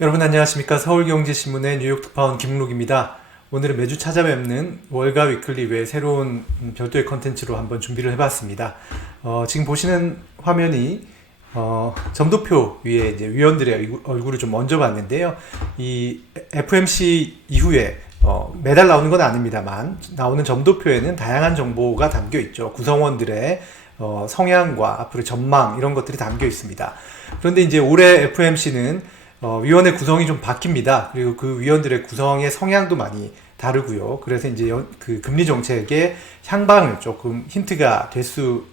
여러분 안녕하십니까? 서울경제신문의 뉴욕 특파원 김록입니다. 오늘은 매주 찾아뵙는 월가 위클리 외 새로운 별도의 컨텐츠로 한번 준비를 해봤습니다. 지금 보시는 화면이 점도표 위에 이제 위원들의 얼굴을 좀 얹어봤는데요. 이 FMC 이후에 매달 나오는 건 아닙니다만 나오는 점도표에는 다양한 정보가 담겨 있죠. 구성원들의 성향과 앞으로 전망 이런 것들이 담겨 있습니다. 그런데 이제 올해 FMC는 위원회 구성이 좀 바뀝니다. 그리고 그 위원들의 구성의 성향도 많이 다르고요. 그래서 이제 그 금리 정책의 향방을 조금 힌트가 될 수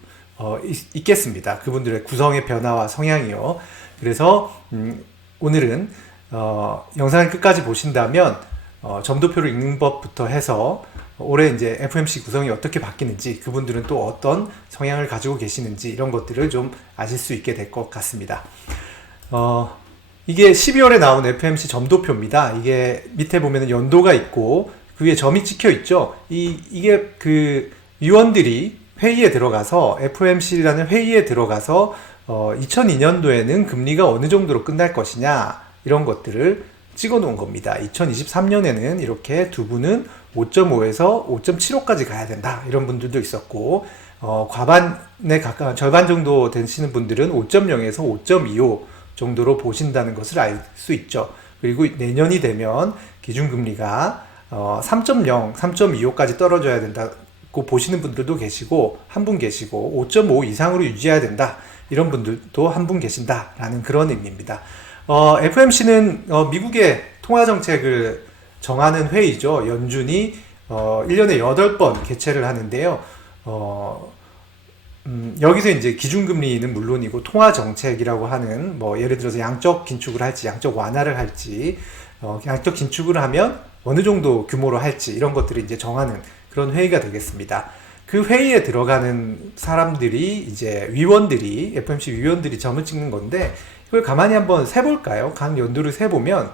있겠습니다. 그분들의 구성의 변화와 성향이요. 그래서 오늘은 영상을 끝까지 보신다면 점도표를 읽는 법부터 해서 올해 이제 FMC 구성이 어떻게 바뀌는지, 그분들은 또 어떤 성향을 가지고 계시는지 이런 것들을 좀 아실 수 있게 될 것 같습니다. 이게 12월에 나온 FMC 점도표입니다. 이게 밑에 보면 연도가 있고 그 위에 점이 찍혀 있죠. 이게 그 위원들이 회의에 들어가서 FOMC라는 회의에 들어가서 2002년도에는 금리가 어느 정도로 끝날 것이냐 이런 것들을 찍어 놓은 겁니다. 2023년에는 이렇게 두 분은 5.5에서 5.75까지 가야 된다 이런 분들도 있었고 과반에 가까운 절반 정도 되시는 분들은 5.0에서 5.25 정도로 보신다는 것을 알 수 있죠. 그리고 내년이 되면 기준금리가 3.0, 3.25까지 떨어져야 된다고 보시는 분들도 계시고 한 분 계시고 5.5 이상으로 유지해야 된다 이런 분들도 한 분 계신다라는 그런 의미입니다. FMC는 미국의 통화정책을 정하는 회의죠. 연준이 1년에 8번 개최를 하는데요. 여기서 이제 기준금리는 물론이고 통화정책이라고 하는 예를 들어서 양적 긴축을 할지 양적 완화를 할지 양적 긴축을 하면 어느 정도 규모로 할지 이런 것들을 이제 정하는 그런 회의가 되겠습니다. 그 회의에 들어가는 사람들이 이제 위원들이 FMC 위원들이 점을 찍는 건데 이걸 가만히 한번 세볼까요? 각 연도를 세보면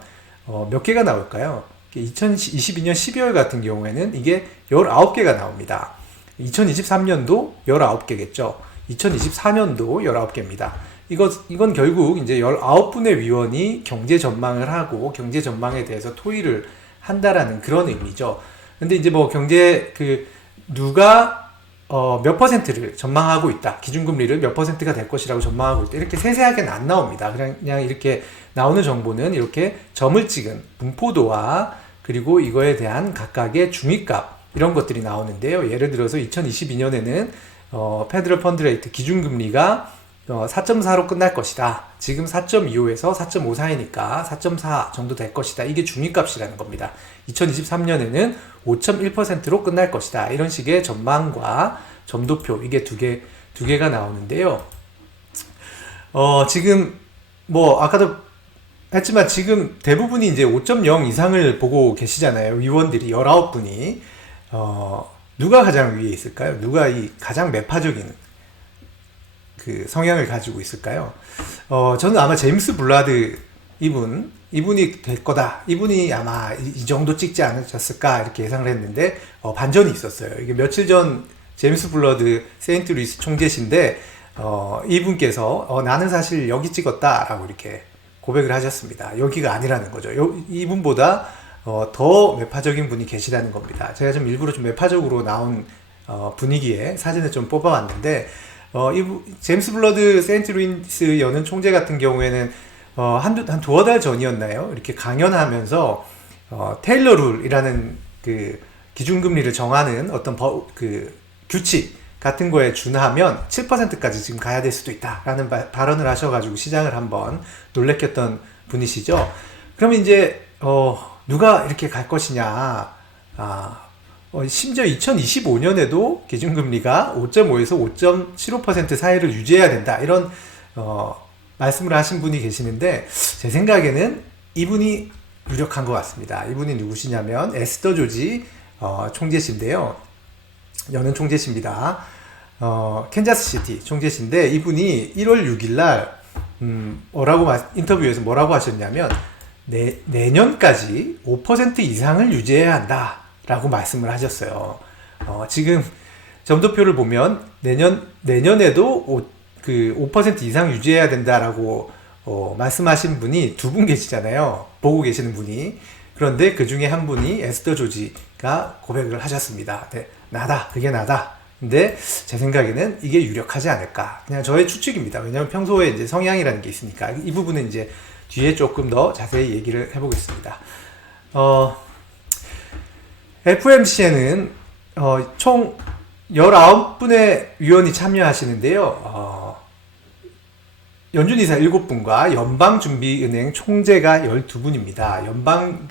몇 개가 나올까요? 2022년 12월 같은 경우에는 이게 19개가 나옵니다. 2023년도 19개겠죠. 2024년도 19개입니다. 이건 결국 이제 19분의 위원이 경제 전망을 하고 경제 전망에 대해서 토의를 한다라는 그런 의미죠. 근데 이제 경제 누가 몇 퍼센트를 전망하고 있다. 기준금리를 몇 퍼센트가 될 것이라고 전망하고 있다. 이렇게 세세하게는 안 나옵니다. 그냥 이렇게 나오는 정보는 이렇게 점을 찍은 분포도와 그리고 이거에 대한 각각의 중위값 이런 것들이 나오는데요. 예를 들어서 2022년에는 페더럴 펀드 레이트 기준금리가 4.4로 끝날 것이다. 지금 4.25에서 4.5 사이니까 4.4 정도 될 것이다. 이게 중위값이라는 겁니다. 2023년에는 5.1%로 끝날 것이다. 이런 식의 전망과 점도표 이게 두 개가 나오는데요. 지금 아까도 했지만 지금 대부분이 이제 5.0 이상을 보고 계시잖아요. 위원들이 19분이. 누가 가장 위에 있을까요? 누가 이 가장 매파적인 그 성향을 가지고 있을까요? 저는 아마 제임스 블라드 이분이 될 거다. 이분이 아마 이 정도 찍지 않으셨을까 이렇게 예상을 했는데 반전이 있었어요. 이게 며칠 전 제임스 블라드 세인트루이스 총재신데 이분께서 나는 사실 여기 찍었다라고 이렇게 고백을 하셨습니다. 여기가 아니라는 거죠. 이분보다 더 매파적인 분이 계시다는 겁니다. 제가 좀 일부러 좀 매파적으로 나온 분위기에 사진을 좀 뽑아왔는데 제임스 블러드 세인트루이스 여는 총재 같은 경우에는 한 두어 달 전이었나요? 이렇게 강연하면서 테일러 룰이라는 그 기준금리를 정하는 어떤 규칙 같은 거에 준하면 7%까지 지금 가야 될 수도 있다라는 발언을 하셔가지고 시장을 한번 놀래켰던 분이시죠. 그러면 이제 누가 이렇게 갈 것이냐. 심지어 2025년에도 기준금리가 5.5에서 5.75% 사이를 유지해야 된다. 이런, 말씀을 하신 분이 계시는데, 제 생각에는 이분이 유력한 것 같습니다. 이분이 누구시냐면, 에스더 조지, 총재신데요. 여는 총재십니다. 캔자스시티 총재신데, 이분이 1월 6일 날, 인터뷰에서 뭐라고 하셨냐면, 내년까지 5% 이상을 유지해야 한다 라고 말씀을 하셨어요. 지금 점도표를 보면 내년에도 5% 이상 유지해야 된다라고 말씀하신 분이 두 분 계시잖아요. 보고 계시는 분이. 그런데 그 중에 한 분이 에스더 조지가 고백을 하셨습니다. 네, 나다. 그게 나다. 근데 제 생각에는 이게 유력하지 않을까. 그냥 저의 추측입니다. 왜냐하면 평소에 이제 성향이라는 게 있으니까. 이 부분은 이제 뒤에 조금 더 자세히 얘기를 해보겠습니다. FMC에는 총 19분의 위원이 참여하시는데요. 연준이사 7분과 연방준비은행 총재가 12분입니다.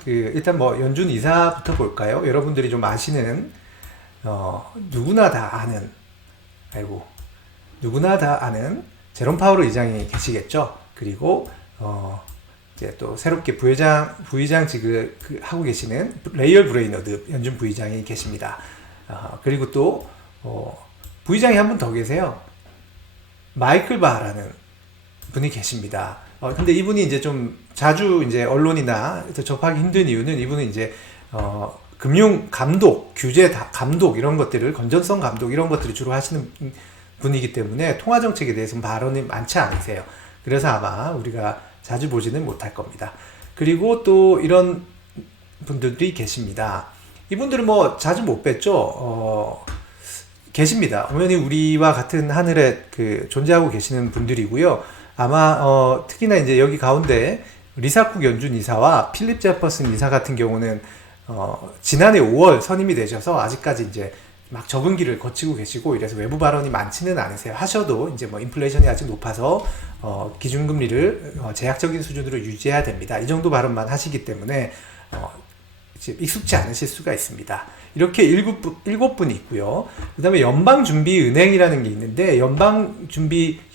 일단 뭐 연준이사부터 볼까요? 여러분들이 좀 아시는, 누구나 다 아는 제롬 파월 의장이 계시겠죠. 그리고, 이제 또 새롭게 부의장직을 하고 계시는 레이얼 브레이너드 연준 부의장이 계십니다. 그리고 또, 부의장이 한 분 더 계세요. 마이클 바라는 분이 계십니다. 근데 이분이 이제 좀 자주 이제 언론이나 접하기 힘든 이유는 이분은 이제, 금융 감독, 규제 감독 이런 것들을, 건전성 감독 이런 것들을 주로 하시는 분이기 때문에 통화 정책에 대해서는 발언이 많지 않으세요. 그래서 아마 우리가 자주 보지는 못할 겁니다. 그리고 또 이런 분들이 계십니다. 이분들은 뭐 자주 못 뵀죠. 계십니다. 엄연히 우리와 같은 하늘에 존재하고 계시는 분들이고요. 아마 특히나 이제 여기 가운데 리사쿡 연준 이사와 필립 제퍼슨 이사 같은 경우는 지난해 5월 선임이 되셔서 아직까지 이제 막 적응기를 거치고 계시고 이래서 외부 발언이 많지는 않으세요. 하셔도 이제 뭐 인플레이션이 아직 높아서 기준금리를 제약적인 수준으로 유지해야 됩니다. 이 정도 발언만 하시기 때문에 익숙지 않으실 수가 있습니다. 이렇게 7분이 있고요. 그 다음에 연방준비은행이라는 게 있는데,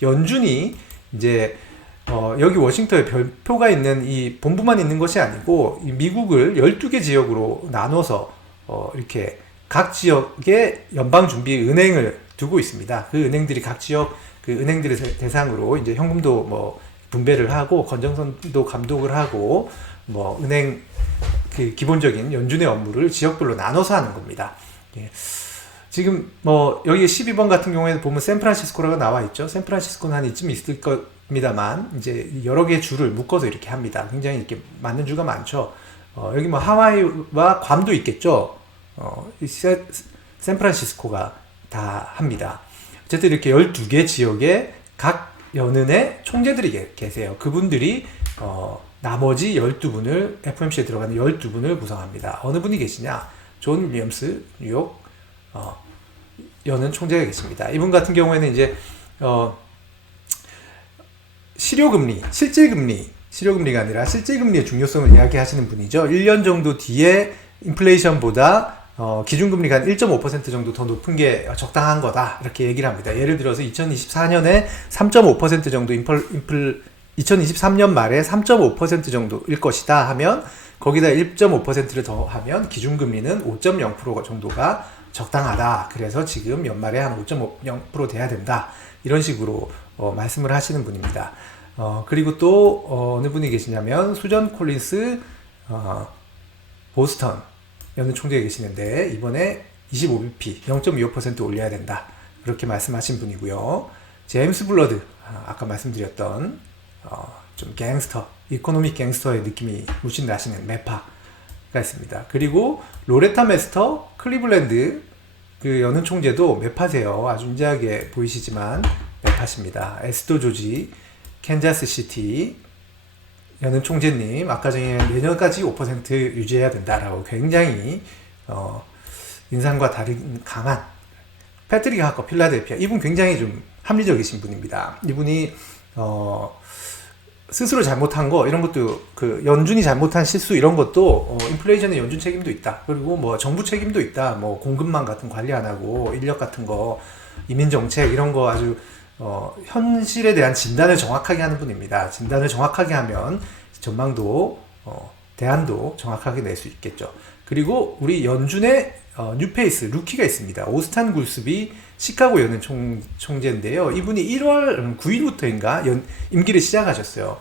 연준이 이제 여기 워싱턴에 별표가 있는 이 본부만 있는 것이 아니고 이 미국을 12개 지역으로 나눠서 이렇게 각 지역에 연방준비은행을 두고 있습니다. 그 은행들이 각 지역 그 은행들을 대상으로 이제 현금도 뭐 분배를 하고 건전성도 감독을 하고 뭐 은행 기본적인 연준의 업무를 지역별로 나눠서 하는 겁니다. 예. 지금 뭐 여기 12번 같은 경우에 보면 샌프란시스코라고 나와 있죠. 샌프란시스코는 한 이쯤 있을 겁니다만 이제 여러 개의 주를 묶어서 이렇게 합니다. 굉장히 이렇게 맞는 주가 많죠. 여기 뭐 하와이와 괌도 있겠죠. 샌프란시스코가 다 합니다. 어쨌든 이렇게 12개 지역에 각 연은의 총재들이 계세요. 그분들이 나머지 12분을 FOMC에 들어가는 12분을 구성합니다. 어느 분이 계시냐? 존 윌리엄스 뉴욕 연은 총재가 계십니다. 이분 같은 경우에는 이제 실질금리가 아니라 실질금리의 중요성을 이야기하시는 분이죠. 1년 정도 뒤에 인플레이션보다 기준금리가 한 1.5% 정도 더 높은 게 적당한 거다. 이렇게 얘기를 합니다. 예를 들어서 2024년에 3.5% 정도 2023년 말에 3.5% 정도일 것이다 하면 거기다 1.5%를 더 하면 기준금리는 5.0% 정도가 적당하다. 그래서 지금 연말에 한 5.0% 돼야 된다. 이런 식으로 말씀을 하시는 분입니다. 그리고 또 어느 분이 계시냐면 수전 콜린스 보스턴 연은 총재가 계시는데 이번에 25bp 0.25% 올려야 된다. 그렇게 말씀하신 분이고요. 제임스 블러드 아까 말씀드렸던 좀 이코노믹 갱스터의 느낌이 물씬 나시는 매파가 있습니다. 그리고 로레타 메스터 클리블랜드 연은 총재도 매파세요. 아주 인자하게 보이시지만 매파십니다. 에스더 조지 캔자스 시티 연은 총재님 아까 전에 내년까지 5% 유지해야 된다라고 굉장히 인상과 다른 강한 패트릭 하커 필라델피아 이분 굉장히 좀 합리적이신 분입니다. 이분이 스스로 잘못한 거 이런 것도 연준이 잘못한 실수 이런 것도 인플레이션에 연준 책임도 있다. 그리고 뭐 정부 책임도 있다. 뭐 공급망 같은 관리 안 하고 인력 같은 거 이민 정책 이런 거 아주 현실에 대한 진단을 정확하게 하는 분입니다. 진단을 정확하게 하면 전망도 대안도 정확하게 낼 수 있겠죠. 그리고 우리 연준의 뉴페이스 루키가 있습니다. 오스탄 굴스비 시카고 연은 총재인데요. 이분이 1월 9일부터인가 임기를 시작하셨어요.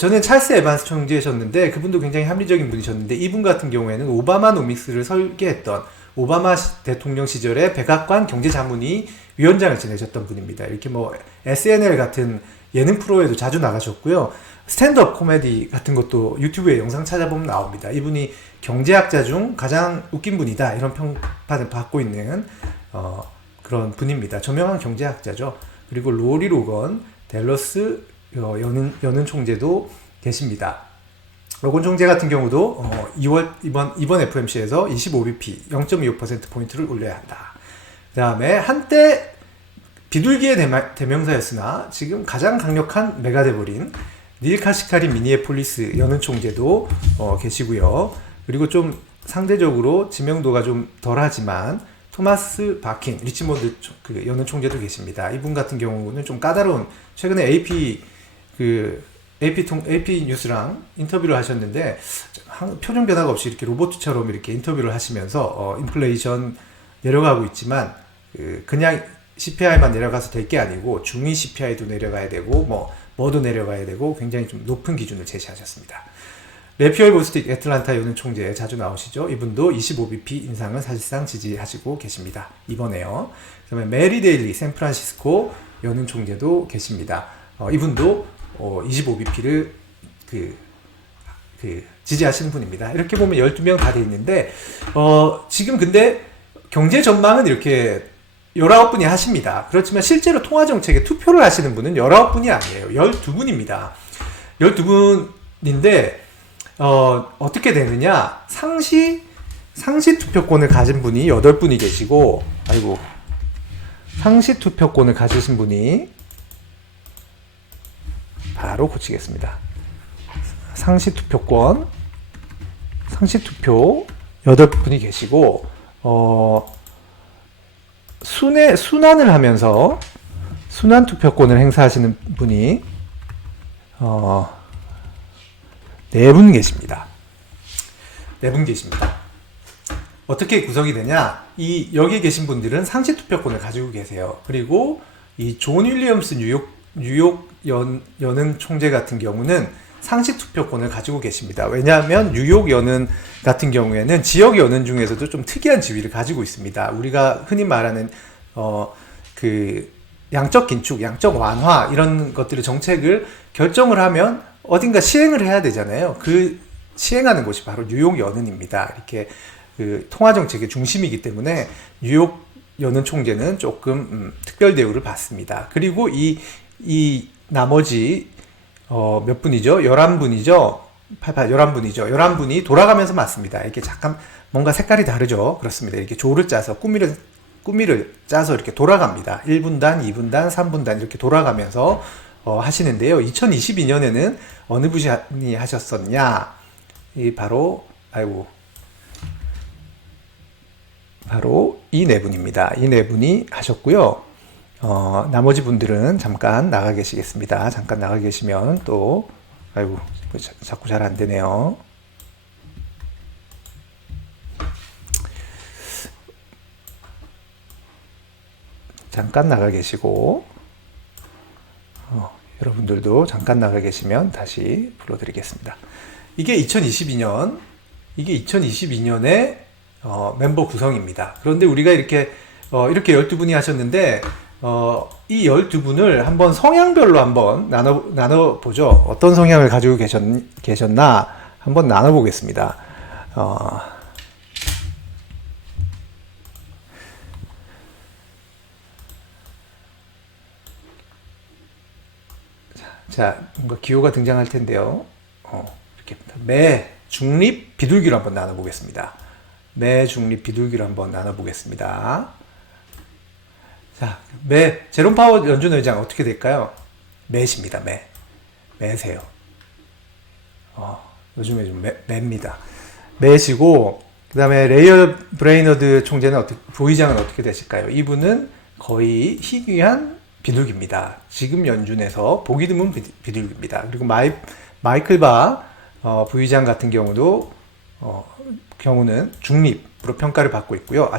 저는 찰스 에반스 총재셨는데 그분도 굉장히 합리적인 분이셨는데 이분 같은 경우에는 오바마노믹스를 설계했던 오바마 대통령 시절에 백악관 경제자문위 위원장을 지내셨던 분입니다. 이렇게 뭐 SNL 같은 예능 프로에도 자주 나가셨고요. 스탠드업 코미디 같은 것도 유튜브에 영상 찾아보면 나옵니다. 이분이 경제학자 중 가장 웃긴 분이다 이런 평판을 받고 있는 그런 분입니다. 저명한 경제학자죠. 그리고 로리 로건, 댈러스 여는 총재도 계십니다. 로건 총재 같은 경우도 이번 FOMC에서 25bp 0.25%포인트를 올려야 한다. 그 다음에 한때 비둘기의 대명사였으나 지금 가장 강력한 메가 돼버린 닐 카시카리 미니애폴리스 여는 총재도 계시고요. 그리고 좀 상대적으로 지명도가 좀 덜하지만 토마스 바킨 리치몬드 그 여는 총재도 계십니다. 이분 같은 경우는 좀 까다로운 최근에 AP 뉴스랑 인터뷰를 하셨는데 표정 변화가 없이 이렇게 로봇처럼 이렇게 인터뷰를 하시면서 인플레이션 내려가고 있지만 그냥 CPI만 내려가서 될 게 아니고 중위 CPI도 내려가야 되고 뭐도 내려가야 되고 굉장히 좀 높은 기준을 제시하셨습니다. 레피얼 보스틱 애틀란타 여는 총재 자주 나오시죠. 이분도 25bp 인상을 사실상 지지하시고 계십니다. 이번에요. 그다음에 메리 데일리 샌프란시스코 여는 총재도 계십니다. 이분도 25bp를 지지하시는 분입니다. 이렇게 보면 12명 다 돼 있는데 지금 근데 경제 전망은 이렇게 19분이 하십니다. 그렇지만 실제로 통화정책에 투표를 하시는 분은 19분이 아니에요. 12분입니다. 12분인데 어떻게 되느냐, 상시 투표권을 가진 분이 8분이 계시고, 상시 투표권을 가지신 분이 바로 고치겠습니다. 상시 투표 8분이 계시고, 순환을 하면서 순환 투표권을 행사하시는 분이 4분 계십니다. 4분 계십니다. 어떻게 구성이 되냐? 여기 계신 분들은 상시 투표권을 가지고 계세요. 그리고 이 존 윌리엄스 뉴욕 여는 총재 같은 경우는 상시 투표권을 가지고 계십니다. 왜냐하면 뉴욕 여는 같은 경우에는 지역 여는 중에서도 좀 특이한 지위를 가지고 있습니다. 우리가 흔히 말하는 양적 긴축, 양적 완화 이런 것들의 정책을 결정을 하면 어딘가 시행을 해야 되잖아요. 그 시행하는 곳이 바로 뉴욕 여는입니다. 이렇게 통화 정책의 중심이기 때문에 뉴욕 여는 총재는 조금 특별 대우를 받습니다. 그리고 이 나머지 몇 분이죠? 11분이죠? 11분이 돌아가면서 맞습니다. 이렇게 잠깐 뭔가 색깔이 다르죠? 그렇습니다. 이렇게 조를 짜서 꾸미를 짜서 이렇게 돌아갑니다. 1분단, 2분단, 3분단 이렇게 돌아가면서 하시는데요. 2022년에는 어느 분이 하셨었냐? 바로 이 네 분입니다. 이 네 분이 하셨고요. 나머지 분들은 잠깐 나가 계시겠습니다. 잠깐 나가 계시면 또, 자꾸 잘 안 되네요. 잠깐 나가 계시고, 여러분들도 잠깐 나가 계시면 다시 불러드리겠습니다. 이게 2022년의 멤버 구성입니다. 그런데 우리가 이렇게 12분이 하셨는데, 이 12분을 한번 성향별로 한번 나눠보죠. 어떤 성향을 가지고 계셨나 한번 나눠보겠습니다. 자, 뭔가 기호가 등장할 텐데요. 이렇게 매, 중립, 비둘기로 한번 나눠보겠습니다. 매, 중립, 비둘기로 한번 나눠보겠습니다. 자, 제롬 파월 연준 의장 어떻게 될까요? 매십니다. 매세요. 요즘에 좀 매입니다. 매시고, 그 다음에 레이얼 브레이너드 총재는 부의장은 어떻게 되실까요? 이분은 거의 희귀한 비둘기입니다. 지금 연준에서 보기 드문 비둘기입니다. 그리고 마이클 바 부의장 같은 경우는 중립으로 평가를 받고 있고요.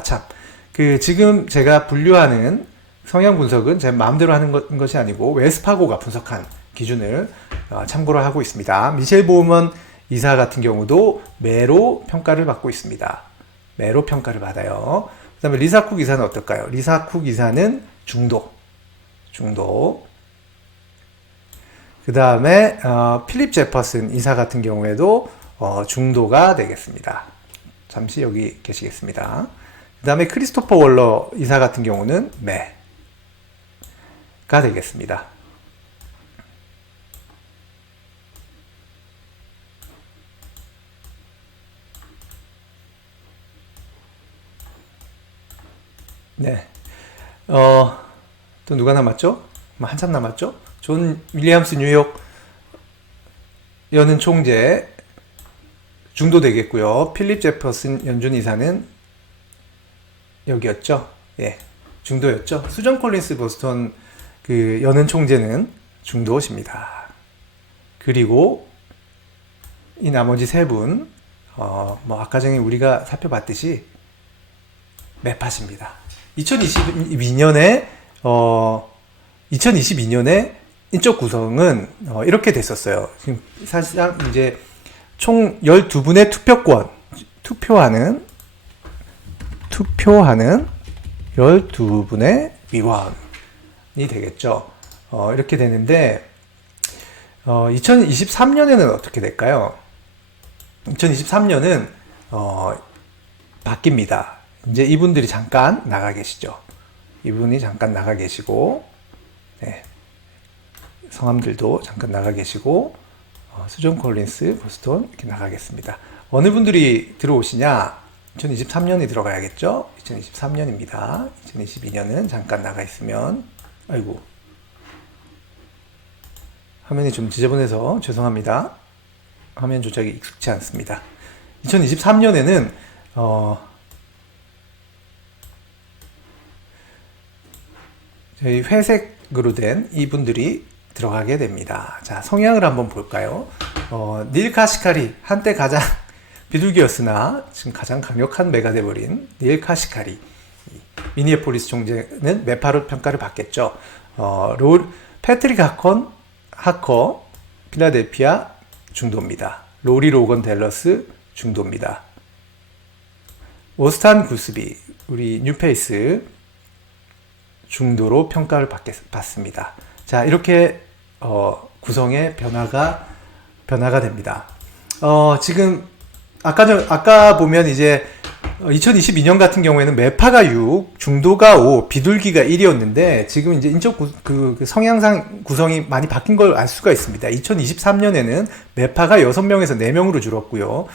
지금 제가 분류하는 성향 분석은 제 마음대로 하는 것이 아니고 웰스파고가 분석한 기준을 참고로 하고 있습니다. 미셸 보우먼 이사 같은 경우도 매로 평가를 받고 있습니다. 매로 평가를 받아요. 그 다음에 리사 쿡 이사는 어떨까요? 리사 쿡 이사는 중도. 그 다음에 필립 제퍼슨 이사 같은 경우에도 중도가 되겠습니다. 잠시 여기 계시겠습니다. 그 다음에 크리스토퍼 월러 이사 같은 경우는 매가 되겠습니다. 네. 또 누가 남았죠? 한참 남았죠? 존 윌리엄스 뉴욕 연은 총재 중도 되겠고요. 필립 제퍼슨 연준 이사는 여기였죠. 예, 중도였죠. 수전 콜린스 보스턴 그 연은 총재는 중도십니다. 그리고 이 나머지 세 분, 뭐 아까 전에 우리가 살펴봤듯이 매파십니다. 2022년에 인적 구성은 이렇게 됐었어요. 지금 사실상 이제 총 12분의 투표하는 12분의 위원이 되겠죠. 이렇게 되는데 2023년에는 어떻게 될까요? 2023년은 바뀝니다. 이제 이분들이 잠깐 나가 계시죠. 이분이 잠깐 나가 계시고, 네. 성함들도 잠깐 나가 계시고, 수존 콜린스, 보스턴 이렇게 나가겠습니다. 어느 분들이 들어오시냐? 2023년이 들어가야겠죠? 2023년입니다. 2022년은 잠깐 나가 있으면, 아이고. 화면이 좀 지저분해서 죄송합니다. 화면 조작이 익숙치 않습니다. 2023년에는, 저희 회색으로 된 이분들이 들어가게 됩니다. 자, 성향을 한번 볼까요? 닐 카시카리, 한때 가장 비둘기였으나 지금 가장 강력한 매가 돼버린 닐 카시카리. 미니애폴리스 총재는 매파로 평가를 받겠죠. 패트릭 하커, 필라델피아 중도입니다. 로리 로건 댈러스 중도입니다. 오스탄 구스비, 우리 뉴페이스 중도로 평가를 받습니다. 자, 이렇게 구성의 변화가 됩니다. 지금 아까 보면 이제 2022년 같은 경우에는 매파가 6, 중도가 5, 비둘기가 1이었는데 지금 이제 인적 그 성향상 구성이 많이 바뀐 걸 알 수가 있습니다. 2023년에는 매파가 6명에서 4명으로 줄었고요.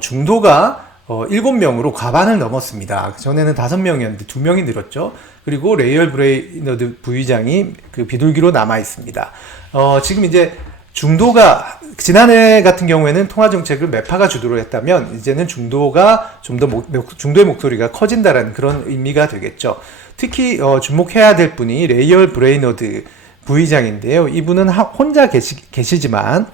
중도가 7명으로 과반을 넘었습니다. 전에는 5명이었는데 2명이 늘었죠. 그리고 레이얼 브레이너드 부의장이 그 비둘기로 남아 있습니다. 지금 이제 중도가 지난해 같은 경우에는 통화 정책을 매파가 주도로 했다면 이제는 중도가 좀 더 중도의 목소리가 커진다라는 그런 의미가 되겠죠. 특히 주목해야 될 분이 레이얼 브레이너드 부의장인데요. 이분은 혼자 계시지만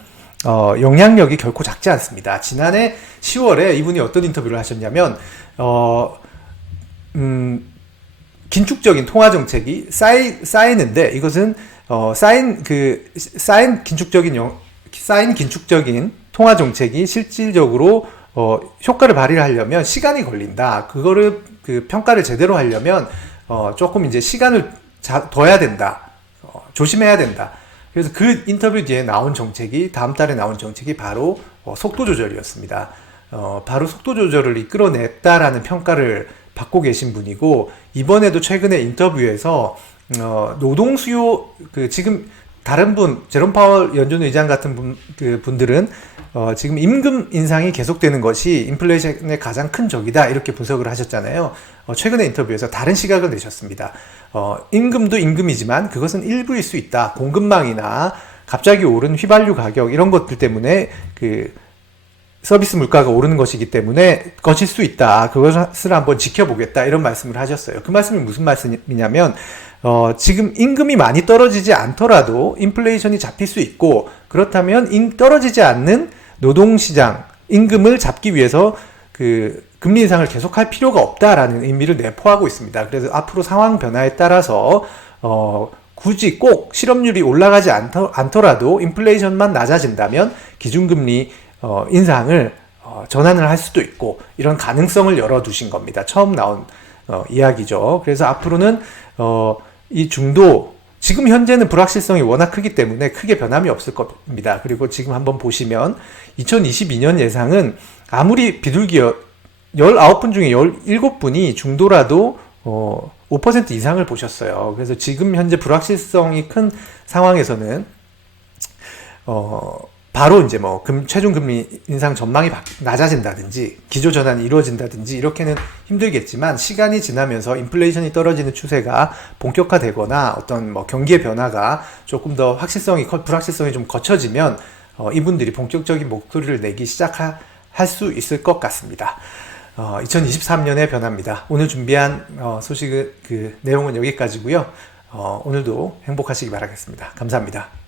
영향력이 결코 작지 않습니다. 지난해 10월에 이분이 어떤 인터뷰를 하셨냐면 긴축적인 통화 정책이 쌓이는데 이것은 쌓인 긴축적인 통화 정책이 실질적으로 효과를 발휘하려면 시간이 걸린다. 그거를 평가를 제대로 하려면 조금 이제 시간을 둬야 된다. 조심해야 된다. 그래서 그 인터뷰 뒤에 다음 달에 나온 정책이 바로 속도 조절이었습니다. 바로 속도 조절을 이끌어냈다라는 평가를 받고 계신 분이고, 이번에도 최근에 인터뷰에서 노동 수요, 지금 다른 분, 제롬 파월 연준 의장 같은 분들은 지금 임금 인상이 계속되는 것이 인플레이션의 가장 큰 적이다, 이렇게 분석을 하셨잖아요. 최근에 인터뷰에서 다른 시각을 내셨습니다. 임금도 임금이지만 그것은 일부일 수 있다. 공급망이나 갑자기 오른 휘발유 가격 이런 것들 때문에 서비스 물가가 오르는 것이기 때문에 거칠 수 있다. 그것을 한번 지켜보겠다. 이런 말씀을 하셨어요. 그 말씀이 무슨 말씀이냐면 지금 임금이 많이 떨어지지 않더라도 인플레이션이 잡힐 수 있고, 그렇다면 떨어지지 않는 노동시장 임금을 잡기 위해서 금리 인상을 계속할 필요가 없다라는 의미를 내포하고 있습니다. 그래서 앞으로 상황 변화에 따라서 굳이 꼭 실업률이 올라가지 않더라도 인플레이션만 낮아진다면 기준금리 인상을 전환을 할 수도 있고, 이런 가능성을 열어두신 겁니다. 처음 나온 이야기죠. 그래서 앞으로는 이 중도 지금 현재는 불확실성이 워낙 크기 때문에 크게 변함이 없을 겁니다. 그리고 지금 한번 보시면 2022년 예상은 아무리 비둘기 19분 중에 17분이 중도라도 5% 이상을 보셨어요. 그래서 지금 현재 불확실성이 큰 상황에서는 바로 이제 뭐 최종 금리 인상 전망이 낮아진다든지 기조 전환이 이루어진다든지 이렇게는 힘들겠지만, 시간이 지나면서 인플레이션이 떨어지는 추세가 본격화되거나 어떤 뭐 경기의 변화가 조금 더 불확실성이 좀 거쳐지면 이분들이 본격적인 목소리를 내기 시작할 수 있을 것 같습니다. 2023년의 변화입니다. 오늘 준비한 소식은 내용은 여기까지고요. 오늘도 행복하시기 바라겠습니다. 감사합니다.